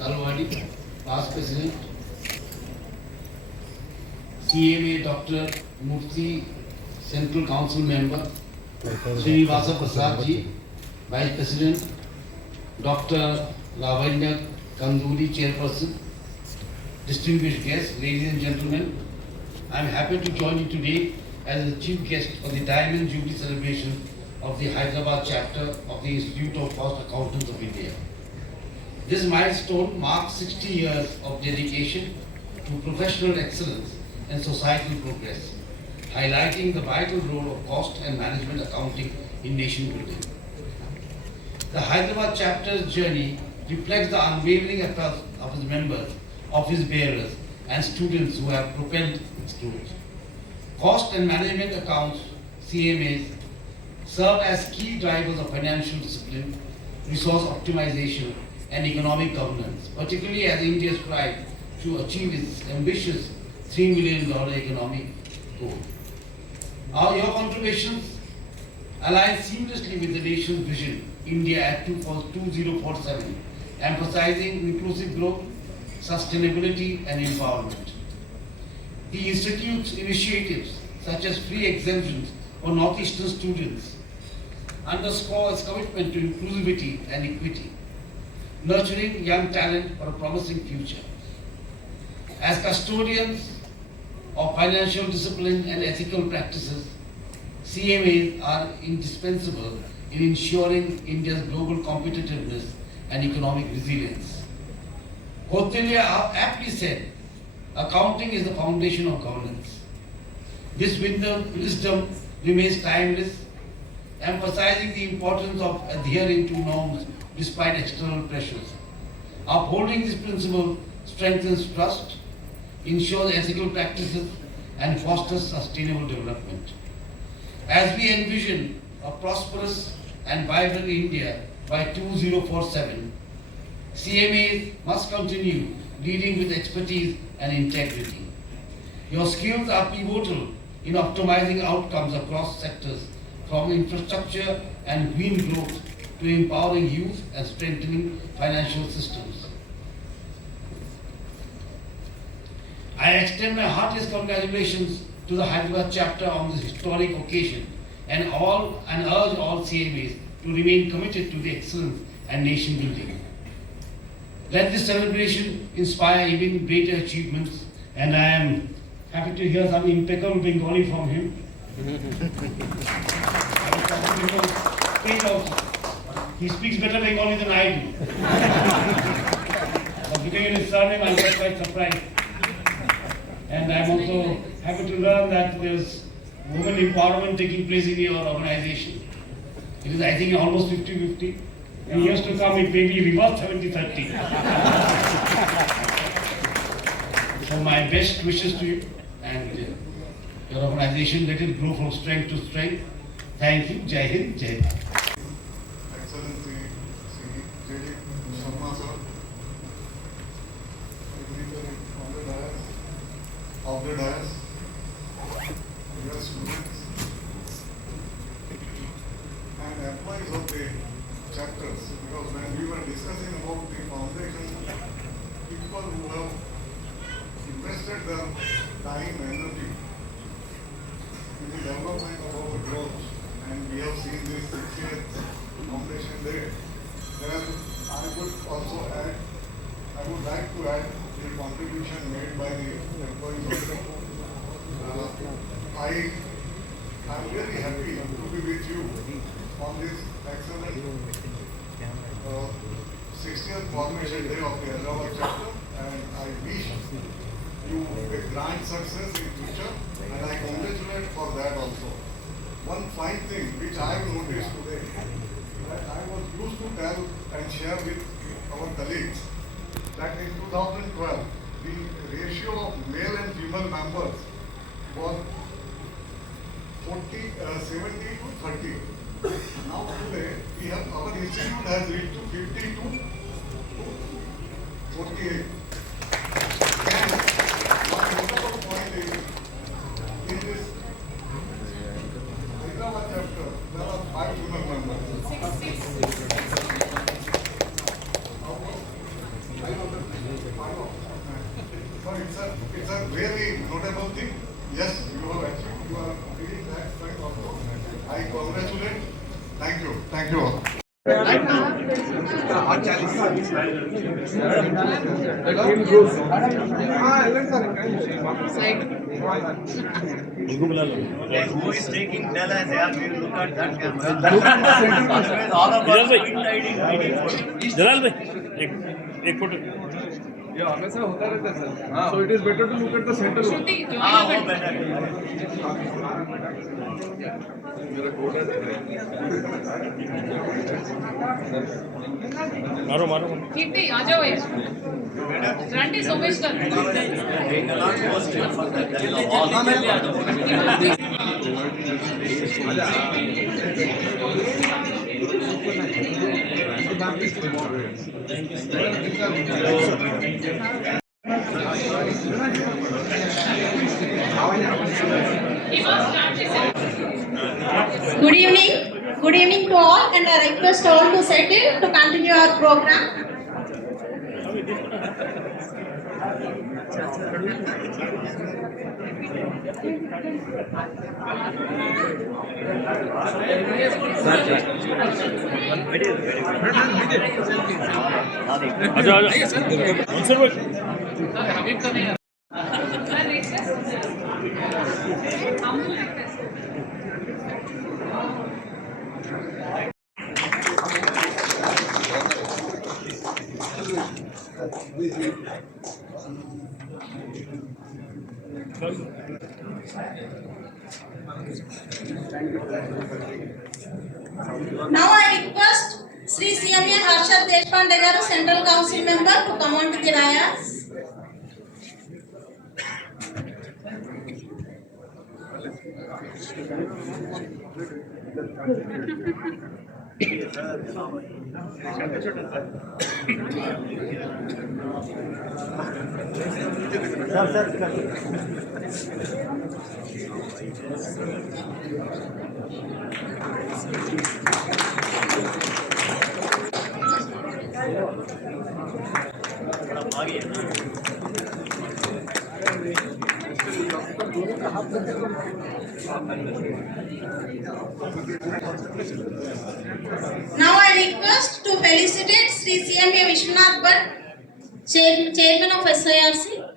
Talwadi, past President, CMA Dr. Mufti, Central Council Member, Srinivasa Prasad Ji, Vice President, Dr. Lavanya Kanduri, Chairperson, distinguished guests, ladies and gentlemen, I am happy to join you today as the chief guest for the Diamond Jubilee celebration of the Hyderabad chapter of the Institute of Cost Accountants of India. This milestone marks 60 years of dedication to professional excellence and societal progress, highlighting the vital role of cost and management accounting in nation building. The Hyderabad chapter's journey reflects the unwavering efforts of its members, office bearers, and students who have propelled its growth. Cost and management accounts, CMAs, serve as key drivers of financial discipline, resource optimization, and economic governance, particularly as India strives to achieve its ambitious $3 million economic goal. Your contributions align seamlessly with the nation's vision, India at 2047, emphasizing inclusive growth, sustainability, and empowerment. The Institute's initiatives, such as free exemptions for Northeastern students, underscore its commitment to inclusivity and equity, nurturing young talent for a promising future. As custodians of financial discipline and ethical practices, CMAs are indispensable in ensuring India's global competitiveness and economic resilience. Kautilya aptly said, accounting is the foundation of governance. This wisdom remains timeless, emphasizing the importance of adhering to norms despite external pressures. Upholding this principle strengthens trust, ensures ethical practices, and fosters sustainable development. As we envision a prosperous and vibrant India by 2047, CMAs must continue leading with expertise and integrity. Your skills are pivotal in optimizing outcomes across sectors, from infrastructure and green growth to empowering youth and strengthening financial systems. I extend my heartiest congratulations to the Hyderabad chapter on this historic occasion and urge all CMAs to remain committed to the excellence and nation building. Let this celebration inspire even greater achievements, and I am happy to hear some impeccable Bengali from him. He speaks better Bengali than I do. But because of his surname, I'm quite surprised. And I'm also happy to learn that there's women empowerment taking place in your organization. It is, I think, almost 50-50. In years to come, it may be reverse 70-30. So my best wishes to you and your organization. Let it grow from strength to strength. Thank you. Jai Hind, Jai Bharat. Excellency Sri J.D. Sharma sir, on the dais, dear students, and employees of the chapters, because when we were discussing about the foundation, people who have invested their time, energy in the development of our growth, and we have seen this 60th foundation day, then I would like to add the contribution made by the employees also. I am really happy to be with you on this excellent 60th formation day of the Hyderabad chapter, and I wish you a grand success in future, and I congratulate for that also. One fine thing which I have noticed today, that I was used to tell and share with our colleagues that in 2012, the ratio of male and female members was 70 to 30. Now today, our institute has reached to 50 to 48. And one notable point is, in this Hyderabad chapter, there are 5 female members. Six. Yes, you have achieved. You are reading that side also. I congratulate. Thank you. Thank you all. Who is taking tell us, yeah, we will look at that camera. Otherwise, all of us are waiting for जलाल भाई एक photo ये हमेशा होता रहता है sir so it is better to look at the centre हाँ, वो better है। मेरा कोड है मारो मारो कीर्ति आ जाओ ये రండి సోమేష్ గారు We cannot go straight for that. That is all. Good evening to all, and I request all to settle to continue our program. आजा आजा आंसर भाई हबीब का नहीं अरे हम Now I request Sri CMA Harshad Deshpande Garu, Central Council Member, to come on to the dais. Now I request to felicitate Sri CMA Vishwanath Bhatt, Chairman of SIRC.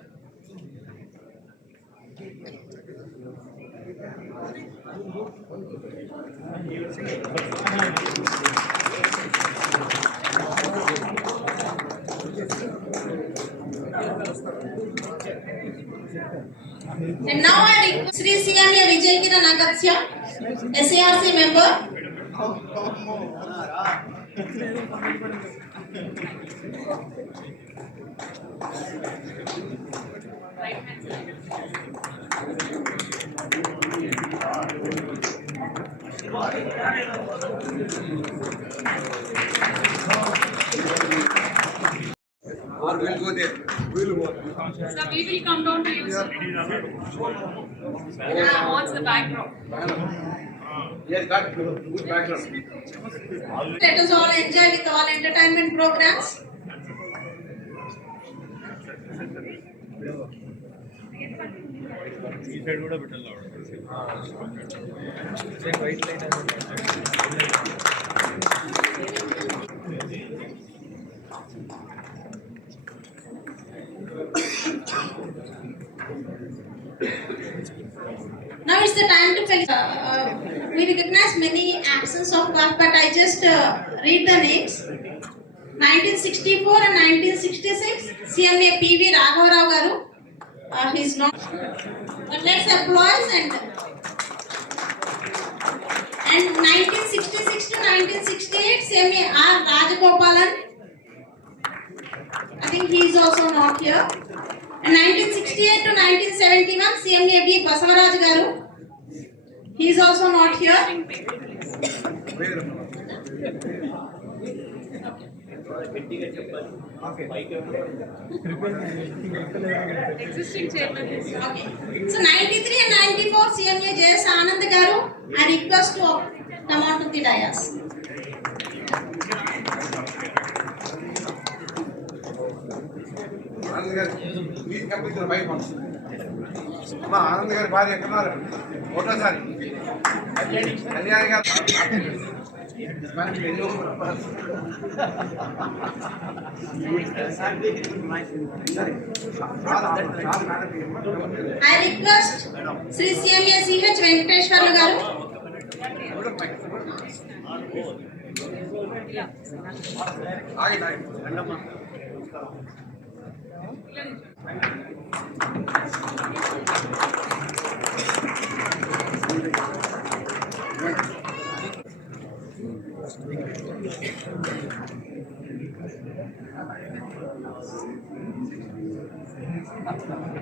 And now I request Sri CMA Vijay Kiran Agatsya, SARC member. और will go there will go So we will come down to you, sir. What's the backdrop? Yes got good background Let us all enjoy with all entertainment programs. ఈ side కూడా పెట్టాలి white light Now it's the time to felicitate. We recognize many absence of work, but I just read the names. 1964 and 1966, CMA PV Raghavarao Garu. He's not. But let's applause and 1966 to 1968, CMA R Rajagopalan. I think he is also not here. And 1968 to 1971, CMA V Basavaraj Garu. He is also not here. Existing chairman is here. Okay. So 93 and 94, CMA JS Anand Garu. I request to come on to the dais. Please complete the right one అమ్మా ఆనంద్ గారి భార్య ఎక్కడున్నారు ఒకటోసారి కళ్యాణి గారు I request Sri CMA CH Venkateshwarlu garu.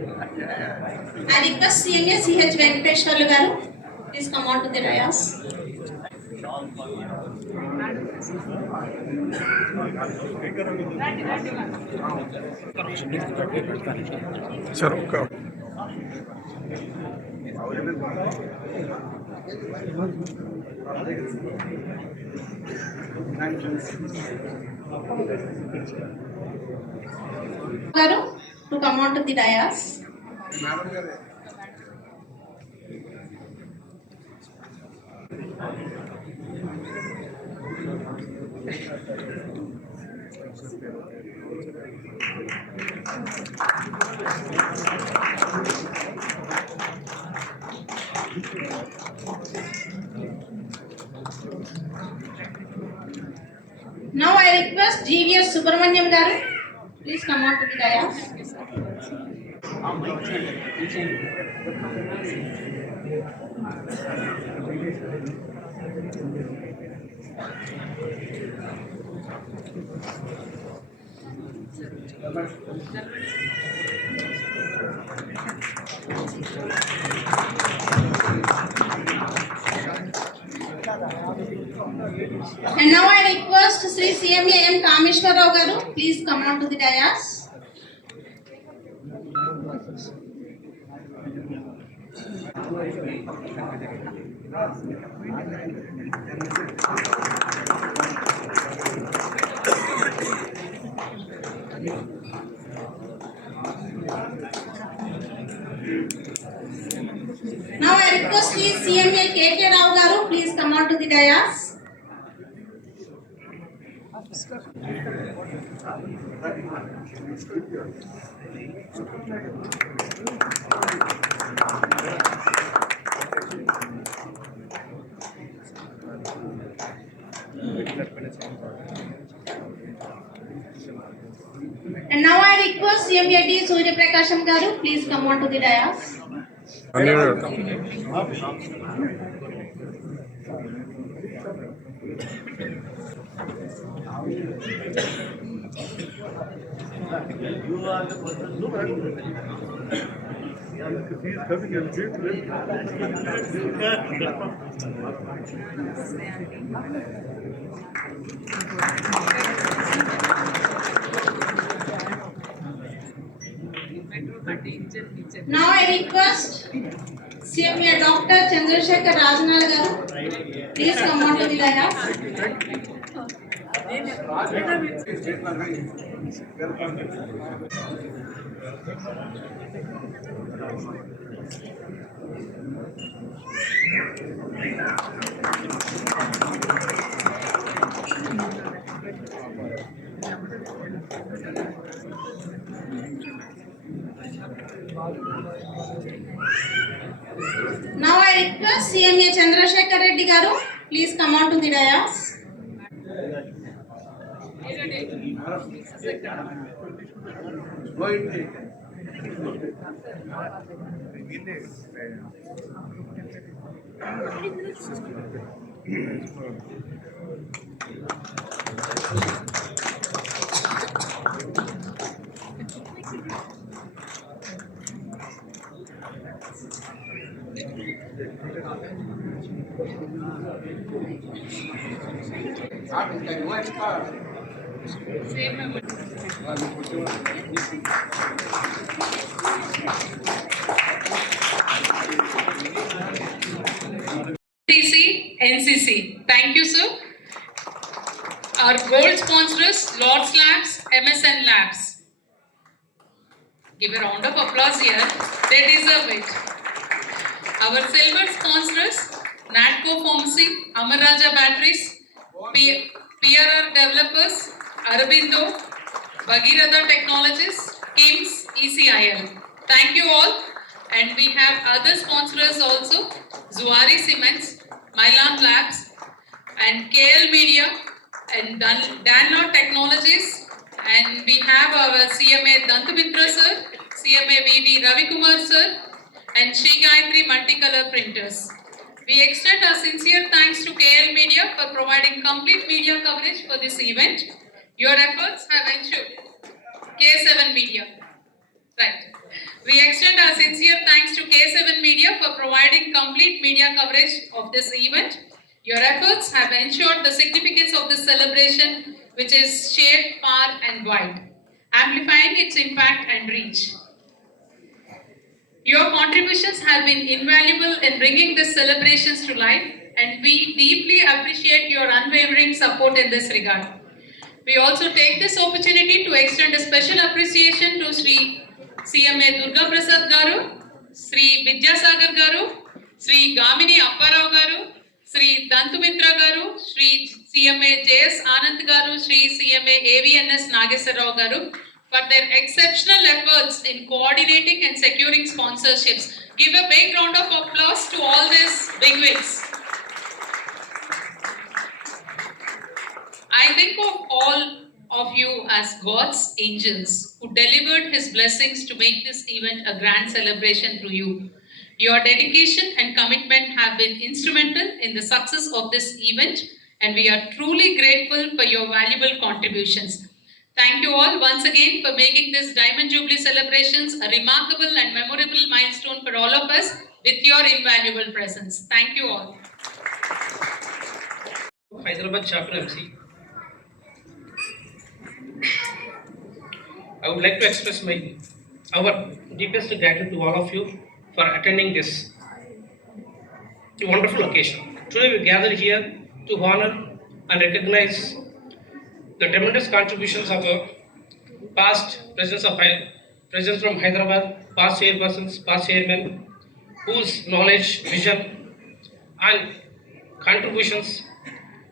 I request CMA CH Venkateshwarlu garu. Please come on to the dais. Sir ఒక్క Garu to come on to the dais. Madam గారు Now I request GVS Subramanyam garu. Please come on to the dais. And now I request Sri CMA M Kameshwar Rao garu. Please come on to the dais. Now I request Sri CMA KK Rao garu. Please come on to the dais. And now I request CMA D Surya Prakasham garu. Please come on to the dais. You are the person. Now I request CMA Dr. Chandrasekhar Rajanal garu. Please come on to the dais. Now I request CMA Chandrasekhar Reddy garu. Please come on to the dais. NCC, NCC. Thank you, sir. Our gold sponsors, Lord's Labs, MSN Labs. Give a round of applause here. They deserve it. Our silver sponsors, Natco Pharmacy, Amaraja Batteries, PRR Developers, Arabindo, Bhagiratha Technologies, KIMS, ECIL. Thank you all. And we have other sponsors also, Zuari Cements, Mylan Labs, and KL Media, and Danlaw Technologies, and we have our CMA Dantamitra sir, CMA VV Ravikumar sir, and Sri Gayatri Multicolor Printers. We extend our sincere thanks to KL Media for providing complete media coverage for this event. Your efforts have ensured K7 Media. Right. We extend our sincere thanks to K7 Media for providing complete media coverage of this event. Your efforts have ensured the significance of this celebration, which is shared far and wide, amplifying its impact and reach. Your contributions have been invaluable in bringing these celebrations to life, and we deeply appreciate your unwavering support in this regard. We also take this opportunity to extend a special appreciation to Sri CMA Durga Prasad Garu, Sri Vidyasagar Garu, Sri Gamini Apparao Garu, Sri Dantumitra Garu, Sri CMA JS Anand Garu, Sri CMA AVNS Nageswarrao Garu for their exceptional efforts in coordinating and securing sponsorships. Give a big round of applause to all these bigwigs. I think of all of you as God's angels who delivered His blessings to make this event a grand celebration through you. Your dedication and commitment have been instrumental in the success of this event, and we are truly grateful for your valuable contributions. Thank you all once again for making this Diamond Jubilee celebrations a remarkable and memorable milestone for all of us with your invaluable presence. Thank you all. Hyderabad chapter MC. I would like to express our deepest gratitude to all of you for attending this wonderful occasion. Today we gather here to honor and recognize the tremendous contributions of our past presence from Hyderabad, past chairpersons, past chairmen, whose knowledge, vision, and contributions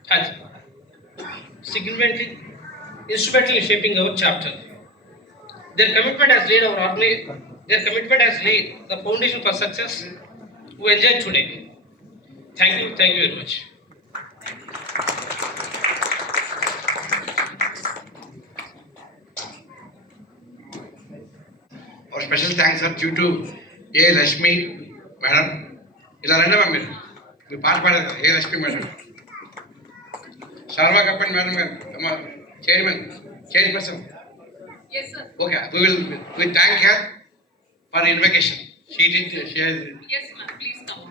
have significantly instrumental in shaping our chapter. Their commitment has laid the foundation for success we enjoy today. Thank you very much. Our special thanks are due to A. Rashmi Madam. ఇలా రండి అమ్మా మీరు పాట పాడారు కదా, ఏ Lakshmi madam, Sharma కప్పన్ madam గారు, అమ్మా chairperson. Yes, sir. Okay, we thank her for invocation. She has. Yes, ma'am. Please come on.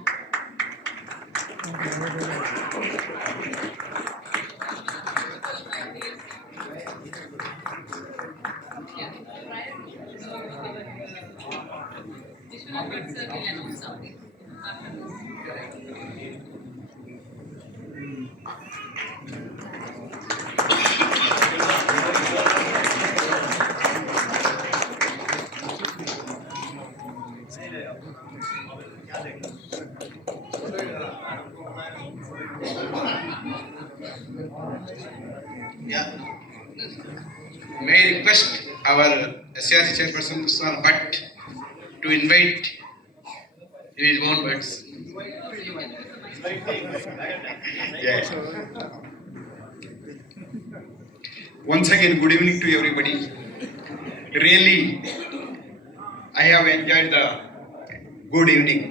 Vishwanath Bhatt sir will announce something after this. Yeah. May I request our SCRC chairperson, Mr. Bhatt, to invite in his own words. Yes. Once again, good evening to everybody. Really, I have enjoyed the good evening.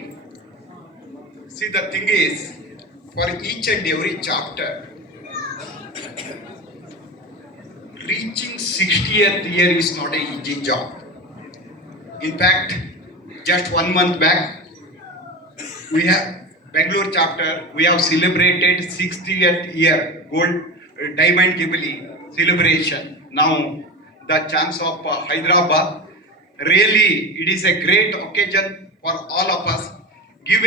See, the thing is, for each and every chapter, reaching 60th year is not an easy job. In fact, just 1 month back, we have Bangalore chapter, we have celebrated 60th year gold diamond jubilee celebration. Now the chance of Hyderabad, really it is a great occasion for all of us. Give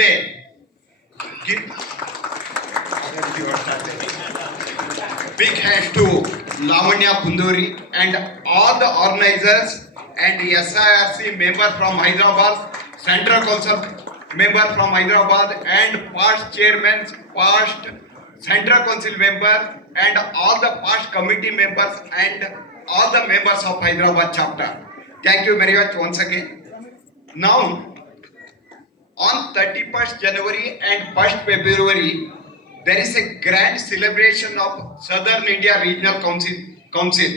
big hands to Lavanya Kunduri and all the organizers and SIRC member from Hyderabad, Central Council member from Hyderabad and past chairmen, past Central Council member and all the past committee members and all the members of Hyderabad chapter. Thank you very much once again. Now, on 31st January and 1st February, there is a grand celebration of Southern India Regional Council.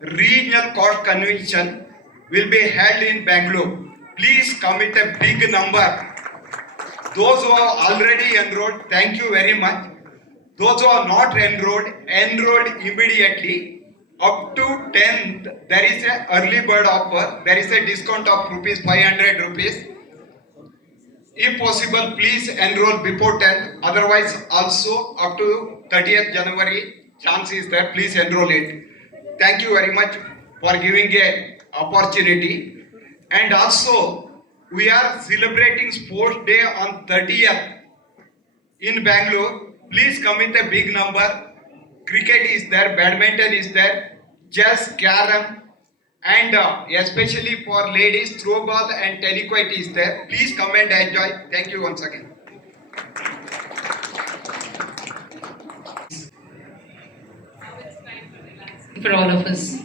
Regional Court Convention will be held in Bangalore. Please commit a big number. Those who are already enrolled, thank you very much. Those who are not enrolled, enrolled immediately. Up to 10th, there is a early bird offer. There is a discount of ₹500 rupees. If possible, please enroll before 10th. Otherwise, also up to 30th January, chance is there. Please enroll it. Thank you very much for giving a opportunity. And also, we are celebrating Sports Day on 30th in Bangalore. Please come in a big number. Cricket is there, badminton is there, chess, carom, and especially for ladies, throw ball and telequite is there. Please come and enjoy. Thank you once again. For all of us.